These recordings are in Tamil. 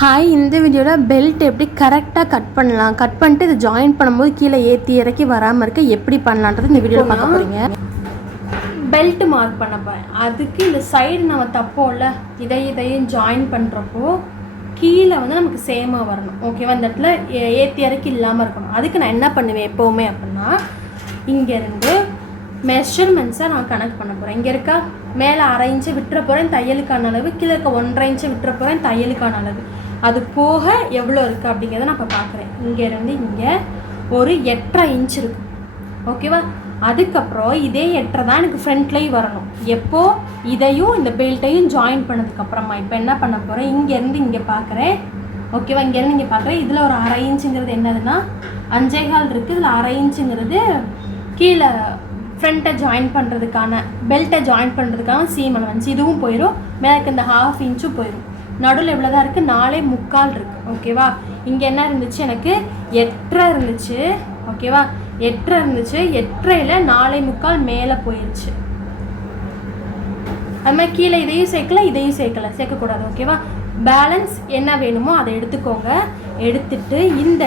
ஹாய், இந்த வீடியோவில் பெல்ட் எப்படி கரெக்டாக கட் பண்ணலாம், கட் பண்ணிட்டு இதை ஜாயின் பண்ணும்போது கீழே ஏற்றி இறக்கி வராமல் இருக்க எப்படி பண்ணலான்றது இந்த வீடியோவில் பார்க்க போகிறீங்க. பெல்ட் மார்க் பண்ணப்பேன், அதுக்கு இந்த சைடு நம்ம தப்போம்ல, இதையும் ஜாயின் பண்ணுறப்போ கீழே வந்து நமக்கு சேமாக வரணும். ஓகேவா? இந்த இடத்துல ஏற்றி இறக்கி இல்லாமல் இருக்கணும். அதுக்கு நான் என்ன பண்ணுவேன் எப்போவுமே அப்படின்னா, இங்கேருந்து மெஷர்மெண்ட்ஸை நான் கணக்கு பண்ண போகிறேன். இங்கே இருக்கா, மேலே 1/2 இன்ச்சு விட்டுற போகிறேன் தையலுக்கான அளவு, கீழே இருக்க 1.5 இன்ச்சு விட்டுற போகிறேன் தையலுக்கான அளவு. அது போக எவ்வளோ இருக்குது அப்படிங்கிறத நான் இப்போ பார்க்குறேன். இங்கேருந்து இங்கே ஒரு 8.5 இன்ச் இருக்குது. ஓகேவா? அதுக்கப்புறம் இதே 8.5 தான் எனக்கு ஃப்ரண்ட்லேயும் வரணும். எப்போது இதையும் இந்த பெல்ட்டையும் ஜாயின் பண்ணதுக்கப்புறமா இப்போ என்ன பண்ண போகிறேன், இங்கேருந்து இங்கே பார்க்குறேன். ஓகேவா? இங்கேருந்து இங்கே பார்க்குறேன். இதில் ஒரு 1/2 இன்ச்சுங்கிறது என்னதுன்னா 5.25 இருக்குது. இதில் 1/2 இன்ச்சுங்கிறது கீழே ஃப்ரண்ட்டை ஜாயின் பண்ணுறதுக்கான, பெல்ட்டை ஜாயின் பண்ணுறதுக்கான சீம் அலவன்ஸ். இதுவும் போயிடும். மேலே இந்த 1/2 இன்ச்சும் போயிடும். நடுவில் எவ்வளோ தான் இருக்குது, 4.25 இருக்குது. ஓகேவா? இங்கே என்ன இருந்துச்சு, எனக்கு 8.5 இருந்துச்சு. ஓகேவா? 8.5 இருந்துச்சு. 8.5ல் 4.25 மேலே போயிடுச்சு. அது மாதிரி கீழே இதையும் சேர்க்கக்கூடாது. ஓகேவா? பேலன்ஸ் என்ன வேணுமோ அதை எடுத்துக்கோங்க. எடுத்துட்டு இந்த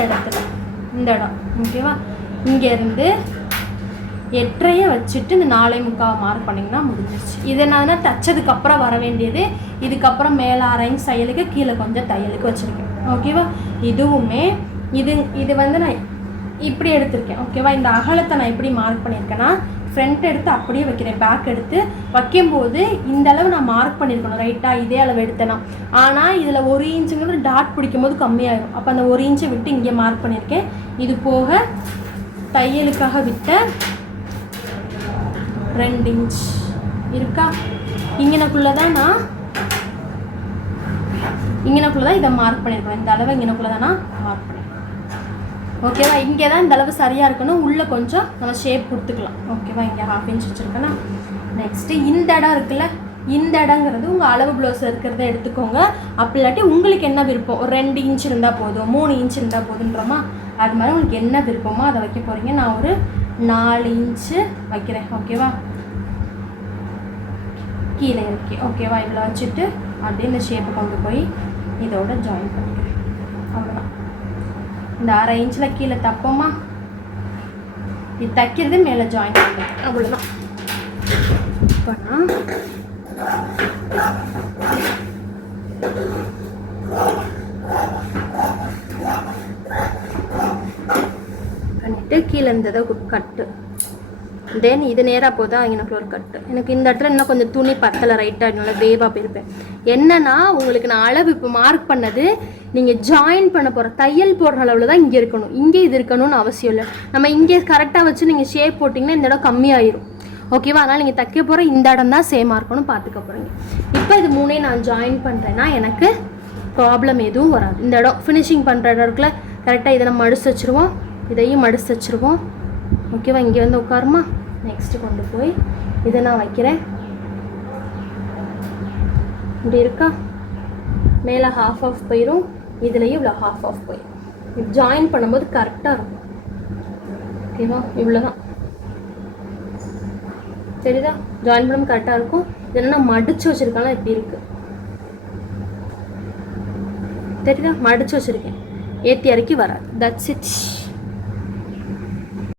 இடம் ஓகேவா, இங்கேருந்து 8.5 வச்சுட்டு இந்த 4.25 மார்க் பண்ணிங்கன்னா முடிஞ்சிருச்சு. இது என்னன்னா தைச்சதுக்கப்புறம் வர வேண்டியது. இதுக்கப்புறம் மேலே 1/2 இன்ச் தையலுக்கு, கீழே கொஞ்சம் தையலுக்கு வச்சுருக்கேன். ஓகேவா? இதுவுமே இது வந்து நான் இப்படி எடுத்திருக்கேன். ஓகேவா? இந்த அகலத்தை நான் எப்படி மார்க் பண்ணியிருக்கேன்னா, ஃப்ரண்ட் எடுத்து அப்படியே வைக்கிறேன். பேக் எடுத்து வைக்கும்போது இந்த அளவு நான் மார்க் பண்ணியிருக்கணும். ரைட்டாக இதே அளவு எடுத்தேன்னா. ஆனால் இதில் 1 இன்ச்சுங்கிறது டாட் பிடிக்கும் போது கம்மியாகும். அப்போ அந்த 1 இன்ச்சை விட்டு இங்கே மார்க் பண்ணியிருக்கேன். இது போக தையலுக்காக விட்ட 2 இன்ச் இருக்கா, இங்கனக்குள்ளே தான் இதை மார்க் பண்ணியிருக்கேன். இந்த அளவு இங்கனக்குள்ளே தான் நான் மார்க் பண்ணியிருக்கேன். ஓகேவா? இங்கே தான் இந்த அளவு சரியாக இருக்கணும். உள்ளே கொஞ்சம் நம்ம ஷேப் கொடுத்துக்கலாம். ஓகேவா? இங்கே 1/2 இன்ச் வச்சுருக்கேன்னா, நெக்ஸ்ட்டு இந்த இடம் இருக்குல்ல, இந்த இடங்கிறது உங்கள் அளவு ப்ளவுஸ் இருக்கிறத எடுத்துக்கோங்க. அப்படி இல்லாட்டி உங்களுக்கு என்ன விருப்பம், ஒரு 2 இன்ச் இருந்தால் போதும், 3 இன்ச் இருந்தால் போதுன்றோமா, அது மாதிரி உங்களுக்கு என்ன விருப்பமோ அதை வைக்க போகிறீங்க. நான் ஒரு 4 இன்ச்சு வைக்கிறேன். ஓகேவா? கீழே இருக்கு. ஓகேவா? இவ்வளோ வச்சுட்டு அப்படியே இந்த ஷேப்பை கொண்டு போய் இதோட ஜாயின் பண்ணிக்கிறேன். அவ்வளோதான். இந்த 1/2 இன்ச்சில் கீழே தப்போமா, இது தைக்கிறது மேலே ஜாயின் பண்ணுறேன். அவ்வளோதான். இப்போ பண்ணிவிட்டு கீழே இருந்ததை கட்டு, தென் இது நேராக போதான் எனக்கு ஒரு கட்டு. எனக்கு இந்த இடத்துல இன்னும் கொஞ்சம் துணி பத்தலை, ரைட்டாக நல்லா வேவாக போயிருப்பேன். என்னன்னா உங்களுக்கு நான் அளவு இப்போ மார்க் பண்ணது, நீங்கள் ஜாயின் பண்ண போகிற தையல் போடுற அளவில் தான் இங்கே இருக்கணும். இங்கே இது இருக்கணும்னு அவசியம் இல்லை. நம்ம இங்கே கரெக்டாக வச்சு நீங்கள் ஷேப் போட்டிங்கன்னா இந்த இடம் கம்மியாயிரும். ஓகேவா? அதனால் நீங்கள் தைக்க போகிற இந்த இடம் தான் சேமாக இருக்கணும், பார்த்துக்க போகிறீங்க. இப்போ இது 3ஐயும் நான் ஜாயின் பண்ணுறேன்னா எனக்கு ப்ராப்ளம் எதுவும் வராது. இந்த இடம் ஃபினிஷிங் பண்ணுற இடத்துல கரெக்டாக இதை நம்ம மடிச்சு வச்சுருவோம், இதையும் மடிச்சு வச்சுருவோம். ஓகேவா? இங்கே வந்து உட்காருமா. நெக்ஸ்ட்டு கொண்டு போய் இதை நான் வைக்கிறேன். இப்படி இருக்கா, மேலே 1/2 போயிடும், இதுலேயும் இவ்வளோ 1/2 போயிடும். இது ஜாயின் பண்ணும்போது கரெக்டாக இருக்கும். ஓகேவா? இவ்வளோதான். சரிதா? ஜாயின் பண்ணும்போது கரெக்டாக இருக்கும். இதெல்லாம் நான் மடித்து வச்சுருக்கேன். இப்படி இருக்குது, தெரியுதா? மடித்து வச்சுருக்கேன். ஏற்றி இறக்கி வராது. That's it.